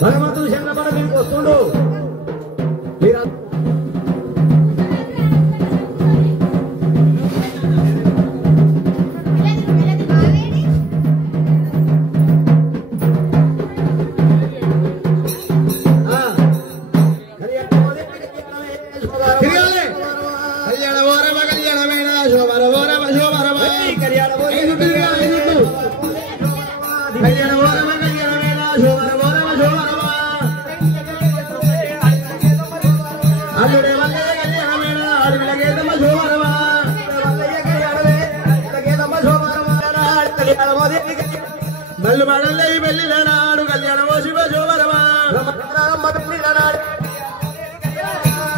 భగవంతుడు చంద్రపడ మీకు వస్తుండు మల్లు మడల్లై పెళ్లిల నాడు కళ్యాణమో శివ శోభరమా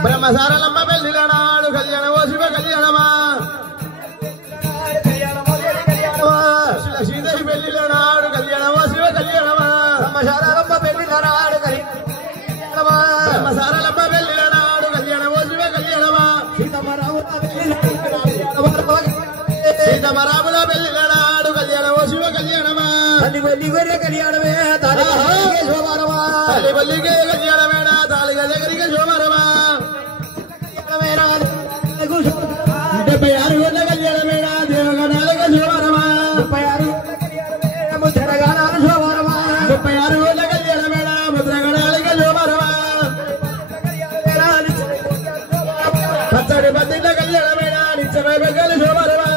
బ్రహ్మసారలమ్మ పెళ్లిల నాడు కళ్యాణమో శివ కళ్యాణమా లక్ష్మీదేవి పెళ్లిల నాడు కళ్యాణమో శివ కళ్యాణమా బ్రహ్మసారలమ్మ పెళ్లిల నాడు బ్రహ్మసారలమ్మ పెళ్లిల నాడు కళ్యాణమో శివ కళ్యాణమా సీతమరాముల పెళ్లిల నాడు కళ్యాణమో శివ కళ్యాణమా తల్లి బల్లిగొర్రె కళ్యాణమే శోభారమా తల్లి బల్లిగే కళ్యాణమేన తాళిగ దగ్గరికి శోభారమా 76 గొడ్ల కళ్యాణమేన దేవగణాలకు శోభారమా 36 ముద్రగణాలు శోభారమా 36 గొడ్ల కళ్యాణమేన ముద్రగణాలకు శోభారమా పచ్చడి బద్దిల కళ్యాణమేన నిత్యమై బెగ్గలు శోభారమా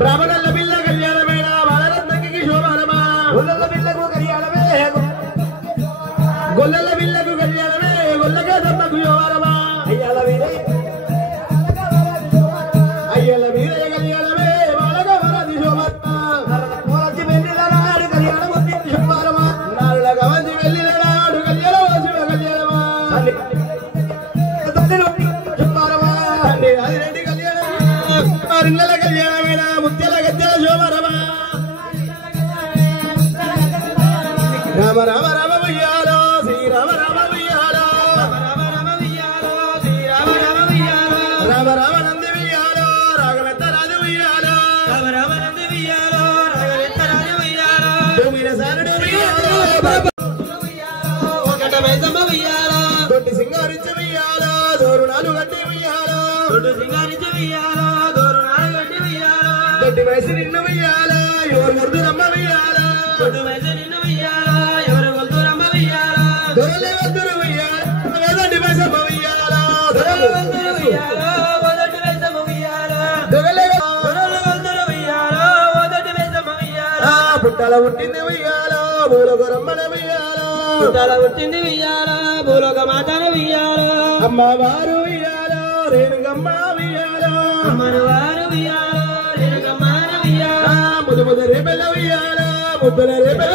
బ్రాహ్మణుల బిల్ల కళ్యాణమేన బాలరత్నకి శోభారమా గొల్లల బిల్లకు కళ్యాణమే గొల్లగా దమ్మకు శోభారమా అయ్యల వీరయ్య కళ్యాణమే బాలగా వరది శోభారమా నాలుల గవంతి వెళ్ళిన నాడు కళ్యాణమో శివ కళ్యాణమా ఆదిరెడ్డి కళ్యాణమేన రింగల కళ్యాణమేన ముత్యాల గద్దెల శోభారమా రామ రామ రామ ఉయ్యాలో శ్రీరామ రామ ఉయ్యాలో రామ రామ నంది ఉయ్యాలో రాఘవేంద్ర రాజు ఉయ్యాలో భూమిన సారుడు ఉయ్యాలో ఒకట వైసమ్మ ఉయ్యాలో దొడ్డి సింగారించి ఉయ్యాలో దోరుణాలు గట్టి ఉయ్యాలో దొడ్డి వయసు నిన్ను ఉయ్యాలో ఎవరు మురుదురమ్మ ఉయ్యాలో దొరలే వద్దురు ఉయ్యాలో దొడ్డి వయసమ్మ ఉయ్యాలో పుట్టాల పుట్టింది ఉయ్యాలో భూలోకరమ్మన ఉయ్యాలో భూలోక మాతన ఉయ్యాలో అమ్మవారు ఉయ్యాలో రేణుగమ్మ ఉయ్యాలో అమ్మవారు ఉయ్యాలో రేణుగమ్మ ఉయ్యాలో ముదు ముదు రేపెల ఉయ్యాలో ముద్దుల రేపెల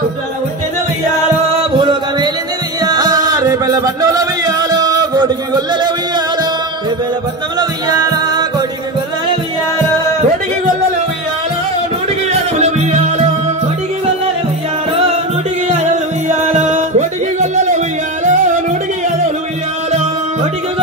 పుట్టాల పుట్టింది ఉయ్యాలో భూలోక వేలింది ఉయ్యాలో రేపెల పట్నంలో ఉయ్యాలో కోటికి గొల్లెల ఉయ్యాలో రేపెల పట్నంలో ఉయ్యాలో కోటికి గొల్లెల ఉయ్యాలో కోటికి